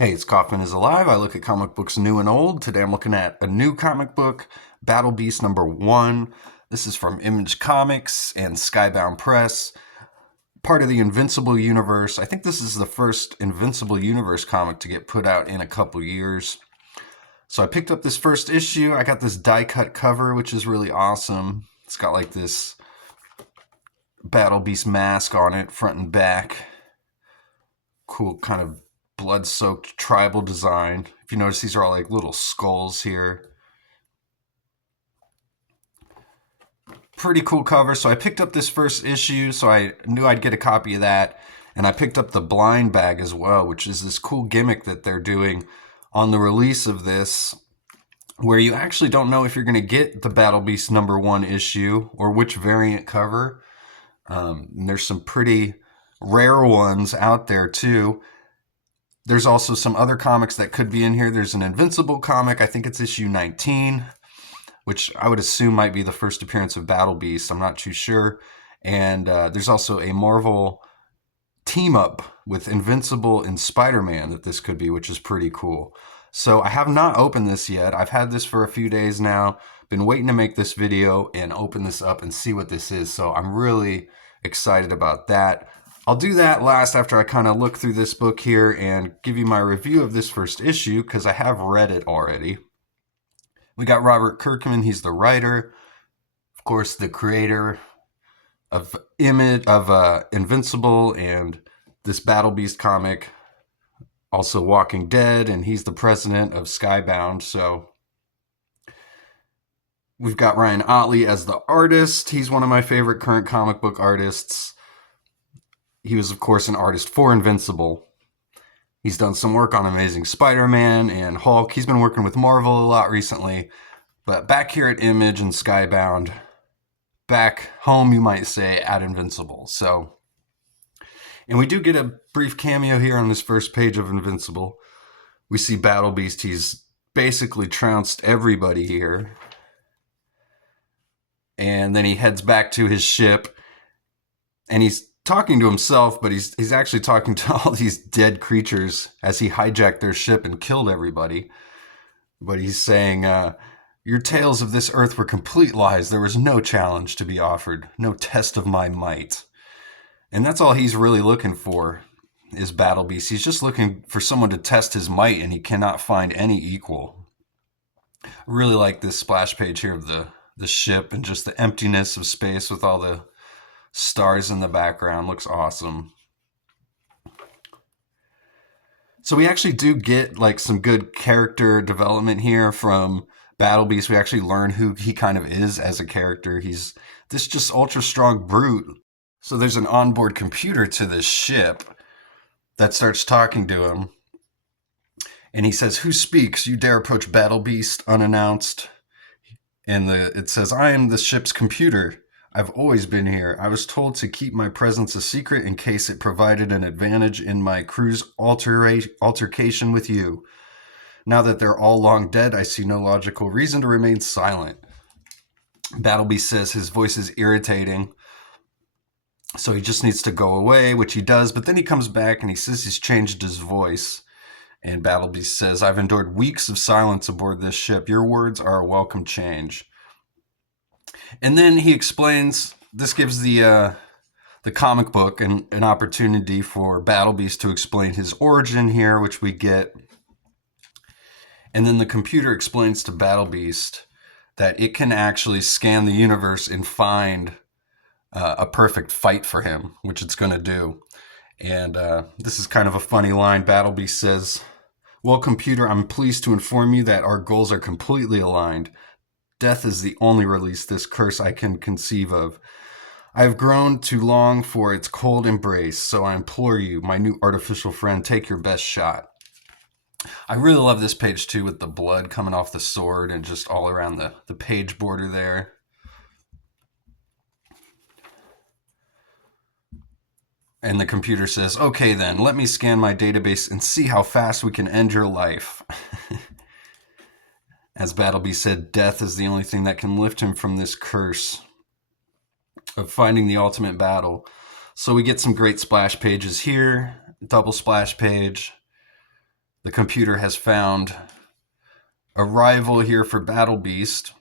Hey, it's Kaufman is Alive. I look at comic books new and old. Today I'm looking at a new comic book, Battle Beast #1. This is from Image Comics and Skybound Press, part of the Invincible universe. I think this is the first Invincible universe comic to get put out in a couple years. So I picked up this first issue. I got this die-cut cover, which is really awesome. It's got like this Battle Beast mask on it, front and back. Cool kind of blood-soaked tribal design. If you notice, these are all like little skulls here. Pretty cool cover. So I picked up this first issue, so I knew I'd get a copy of that. And I picked up the blind bag as well, which is this cool gimmick that they're doing on the release of this, where you actually don't know if you're going to get the Battle Beast #1 issue or which variant cover. There's some pretty rare ones out there too. There's also some other comics that could be in here. There's an Invincible comic. I think it's issue 19, which I would assume might be the first appearance of Battle Beast. I'm not too sure. And there's also a Marvel team up with Invincible and Spider-Man that this could be, which is pretty cool. So I have not opened this yet. I've had this for a few days now. Been waiting to make this video and open this up and see what this is. So I'm really excited about that. I'll do that last after I kind of look through this book here and give you my review of this first issue, because I have read it already. We got Robert Kirkman. He's the writer, of course, the creator of Invincible and this Battle Beast comic, also Walking Dead, and he's the president of Skybound. So we've got Ryan Ottley as the artist. He's one of my favorite current comic book artists. He was, of course, an artist for Invincible. He's done some work on Amazing Spider-Man and Hulk. He's been working with Marvel a lot recently. But back here at Image and Skybound, back home, you might say, at Invincible. And we do get a brief cameo here on this first page of Invincible. We see Battle Beast. He's basically trounced everybody here. And then he heads back to his ship. And he's talking to himself, but he's actually talking to all these dead creatures as he hijacked their ship and killed everybody. But he's saying, your tales of this earth were complete lies. There was no challenge to be offered, no test of my might. And that's all he's really looking for, is Battle Beast. He's just looking for someone to test his might, and he cannot find any equal. I really like this splash page here of the ship and just the emptiness of space with all the stars in the background. Looks awesome. So we actually do get like some good character development here from Battle Beast. We actually learn who he kind of is as a character. He's this just ultra strong brute. So there's an onboard computer to this ship that starts talking to him. And he says, "Who speaks? You dare approach Battle Beast unannounced?" And it says, "I am the ship's computer. I've always been here. I was told to keep my presence a secret in case it provided an advantage in my crew's altercation with you. Now that they're all long dead, I see no logical reason to remain silent." Battleby says his voice is irritating, so he just needs to go away, which he does, but then he comes back and he says he's changed his voice. And Battleby says, "I've endured weeks of silence aboard this ship. Your words are a welcome change." And then he explains, this gives the comic book an opportunity for Battle Beast to explain his origin here, which we get. And then the computer explains to Battle Beast that it can actually scan the universe and find a perfect fight for him, which it's going to do. And this is kind of a funny line. Battle Beast says, "Well, computer, I'm pleased to inform you that our goals are completely aligned. Death is the only release this curse I can conceive of. I have grown to long for its cold embrace, so I implore you, my new artificial friend, take your best shot." I really love this page too, with the blood coming off the sword and just all around the page border there. And the computer says, "Okay then, let me scan my database and see how fast we can end your life." As Battleby said, death is the only thing that can lift him from this curse of finding the ultimate battle. So we get some great splash pages here. Double splash page. The computer has found a rival here for Battle Beast.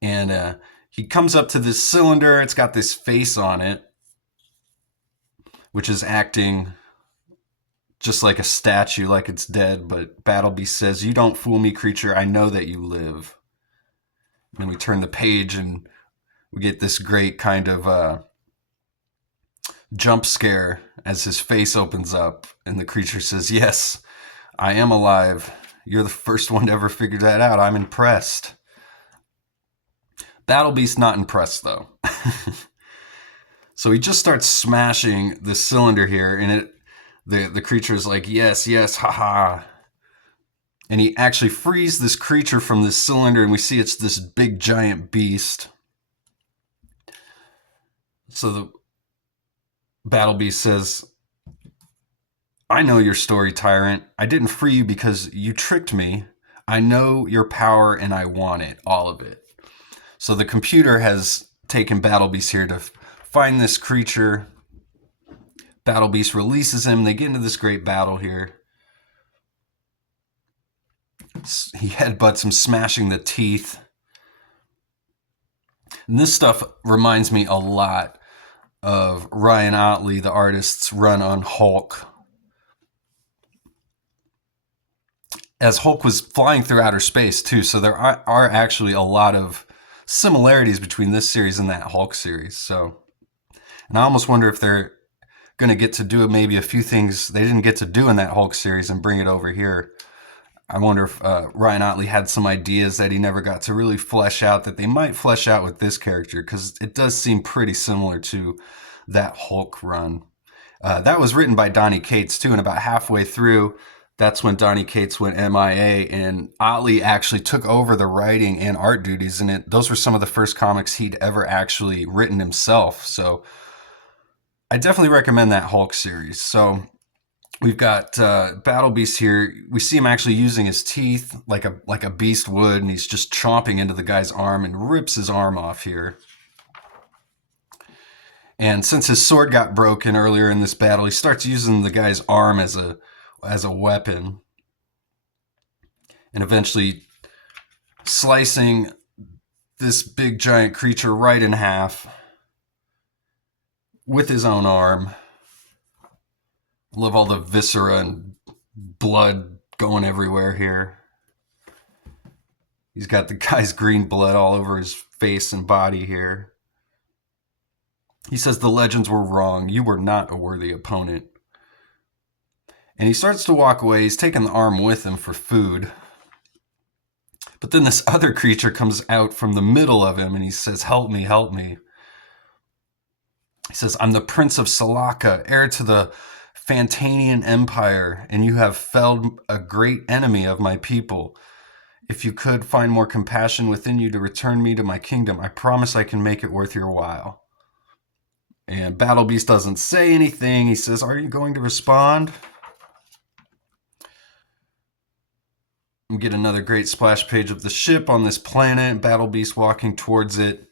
And he comes up to this cylinder. It's got this face on it, which is acting just like a statue, like it's dead. But Battle Beast says, "You don't fool me, creature. I know that you live." And then we turn the page and we get this great kind of jump scare as his face opens up. And the creature says, "Yes, I am alive. You're the first one to ever figure that out. I'm impressed." Battle Beast not impressed, though. So he just starts smashing the cylinder here, and the creature is like, "Yes, yes, haha." And he actually frees this creature from this cylinder, and we see it's this big giant beast. So the Battle Beast says, "I know your story, tyrant. I didn't free you because you tricked me. I know your power and I want it, all of it." So the computer has taken Battle Beast here to find this creature. Battle Beast releases him. They get into this great battle here. He headbutts him, smashing the teeth. And this stuff reminds me a lot of Ryan Otley, the artist's run on Hulk. As Hulk was flying through outer space, too. So there are actually a lot of similarities between this series and that Hulk series. So, and I almost wonder if they're going to get to do maybe a few things they didn't get to do in that Hulk series and bring it over here. I wonder if Ryan Otley had some ideas that he never got to really flesh out that they might flesh out with this character, because it does seem pretty similar to that Hulk run. That was written by Donny Cates, too, and about halfway through, that's when Donny Cates went MIA, and Otley actually took over the writing and art duties, and those were some of the first comics he'd ever actually written himself. So I definitely recommend that Hulk series. So we've got Battle Beast here. We see him actually using his teeth like a beast would, and he's just chomping into the guy's arm and rips his arm off here. And since his sword got broken earlier in this battle, he starts using the guy's arm as a weapon, and eventually slicing this big giant creature right in half with his own arm. Love all the viscera and blood going everywhere here. He's got the guy's green blood all over his face and body here. He says the legends were wrong. You were not a worthy opponent. And he starts to walk away. He's taking the arm with him for food. But then this other creature comes out from the middle of him and he says, "Help me, help me." He says, "I'm the Prince of Salaka, heir to the Fantanian Empire, and you have felled a great enemy of my people. If you could find more compassion within you to return me to my kingdom, I promise I can make it worth your while." And Battle Beast doesn't say anything. He says, "Are you going to respond?" We get another great splash page of the ship on this planet, Battle Beast walking towards it.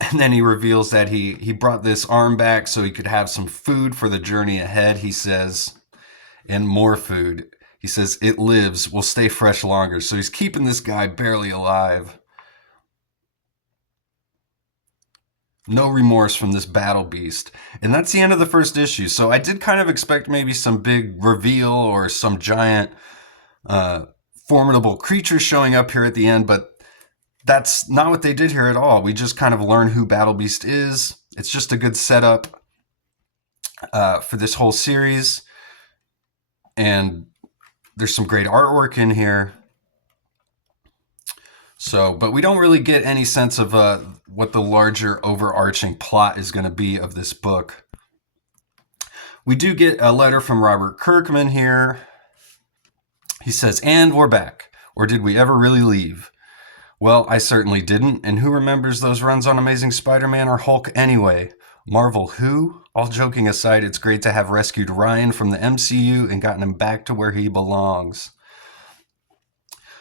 And then he reveals that he brought this arm back so he could have some food for the journey ahead, he says, and more food. He says, "It lives, will stay fresh longer." So he's keeping this guy barely alive. No remorse from this Battle Beast. And that's the end of the first issue. So I did kind of expect maybe some big reveal or some giant formidable creature showing up here at the end, but that's not what they did here at all. We just kind of learn who Battle Beast is. It's just a good setup for this whole series. And there's some great artwork in here. So, but we don't really get any sense of what the larger overarching plot is going to be of this book. We do get a letter from Robert Kirkman here. He says, "And we're back. Or did we ever really leave? Well, I certainly didn't. And who remembers those runs on Amazing Spider-Man or Hulk anyway? Marvel who? All joking aside, it's great to have rescued Ryan from the MCU and gotten him back to where he belongs."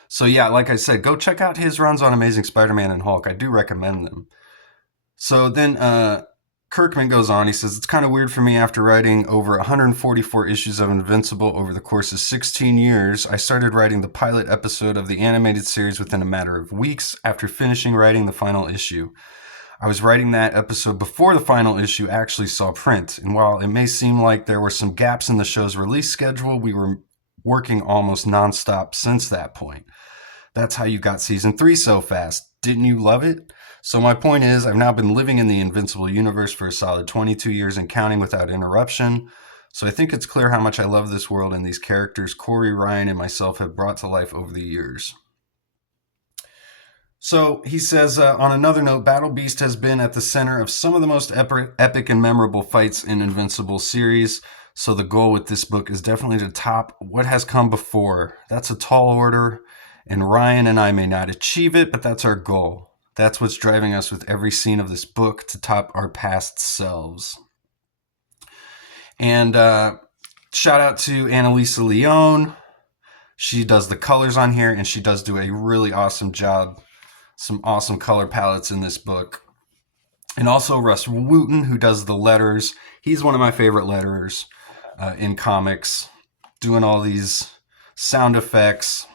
So yeah, like I said, go check out his runs on Amazing Spider-Man and Hulk. I do recommend them. So then Kirkman goes on, he says, it's kind of weird for me after writing over 144 issues of Invincible over the course of 16 years. I started writing the pilot episode of the animated series within a matter of weeks after finishing writing the final issue. I was writing that episode before the final issue actually saw print, and while it may seem like there were some gaps in the show's release schedule, we were working almost nonstop since that point. That's how you got season 3 so fast. Didn't you love it? So my point is, I've now been living in the Invincible universe for a solid 22 years and counting without interruption. So I think it's clear how much I love this world and these characters Corey, Ryan, and myself have brought to life over the years. So he says, on another note, Battle Beast has been at the center of some of the most epic and memorable fights in Invincible series. So the goal with this book is definitely to top what has come before. That's a tall order, and Ryan and I may not achieve it, but that's our goal. That's what's driving us with every scene of this book, to top our past selves. And shout out to Annalisa Leone. She does the colors on here, and she does do a really awesome job. Some awesome color palettes in this book. And also Russ Wooten, who does the letters. He's one of my favorite letterers in comics, doing all these sound effects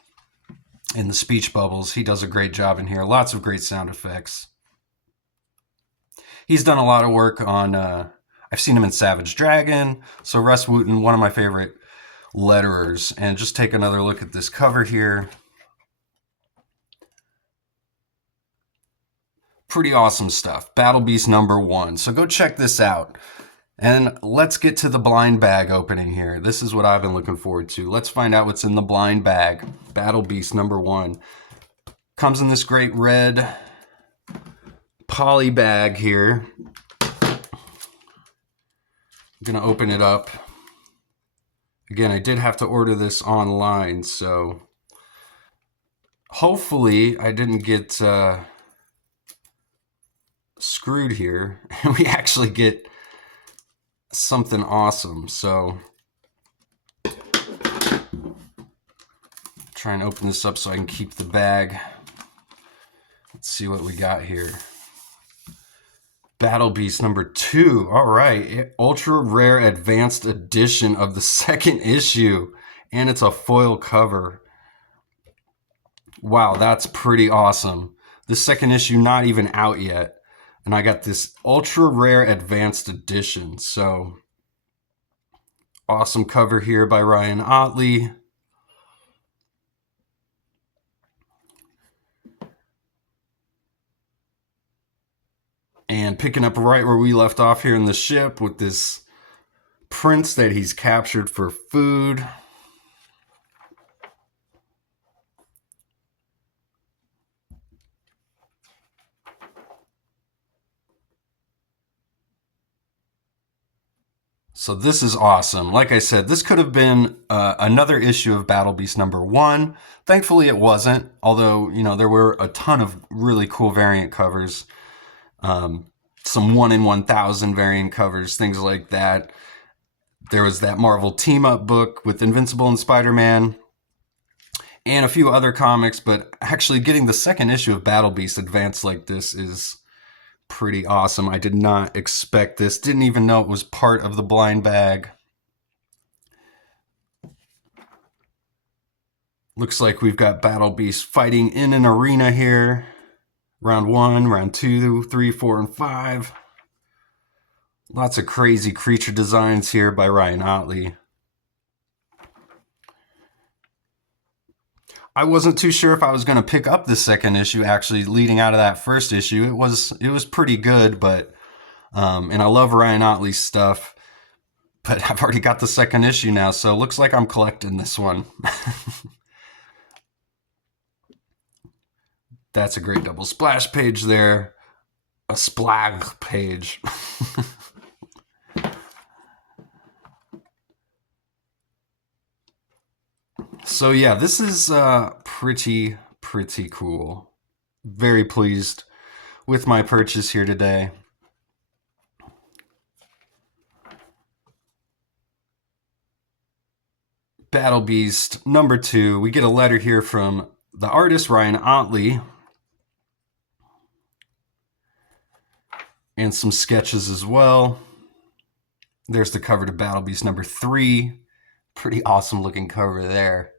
and the speech bubbles. He does a great job in here. Lots of great sound effects. He's done a lot of work on, I've seen him in Savage Dragon. So Russ Wooten, one of my favorite letterers. And just take another look at this cover here. Pretty awesome stuff. Battle Beast #1. So go check this out. And let's get to the blind bag opening here. This is what I've been looking forward to. Let's find out what's in the blind bag. Battle Beast #1. Comes in this great red poly bag here. I'm going to open it up. Again, I did have to order this online, so hopefully I didn't get screwed here and we actually get something awesome. So try and open this up so I can keep the bag. Let's see what we got here. Battle Beast #2. All right, ultra rare advanced edition of the second issue, and it's a foil cover. Wow, that's pretty awesome. The second issue not even out yet. And I got this ultra rare advanced edition. So awesome cover here by Ryan Ottley. And picking up right where we left off here in the ship with this prince that he's captured for food. So this is awesome. Like I said, this could have been another issue of Battle Beast #1. Thankfully, it wasn't. Although, you know, there were a ton of really cool variant covers. Some 1 in 1,000 variant covers, things like that. There was that Marvel team-up book with Invincible and Spider-Man, and a few other comics. But actually getting the second issue of Battle Beast advanced like this is pretty awesome. I did not expect this. Didn't even know it was part of the blind bag. Looks like we've got Battle Beast fighting in an arena here. Round 1, round 2, 3, 4, and 5. Lots of crazy creature designs here by Ryan Ottley. I wasn't too sure if I was going to pick up the second issue actually leading out of that first issue. It was pretty good, but and I love Ryan Ottley's stuff, but I've already got the second issue now, so it looks like I'm collecting this one. That's a great double splash page there. A splag page. So yeah, this is pretty cool. Very pleased with my purchase here today. Battle Beast #2. We get a letter here from the artist Ryan Ottley. and some sketches as well. There's the cover to Battle Beast number 3. Pretty awesome looking cover there.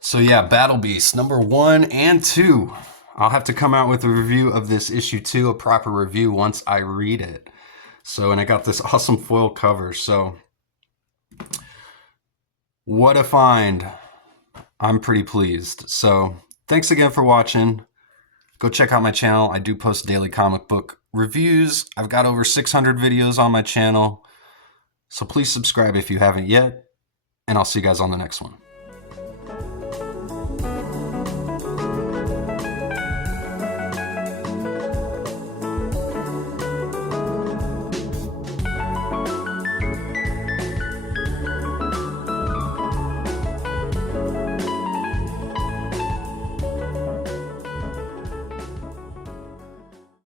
So yeah, Battle Beast number 1 and 2. I'll have to come out with a review of this issue 2, a proper review once I read it. So, and I got this awesome foil cover. So what a find. I'm pretty pleased. So thanks again for watching. Go check out my channel. I do post daily comic book reviews. I've got over 600 videos on my channel. So please subscribe if you haven't yet. And I'll see you guys on the next one.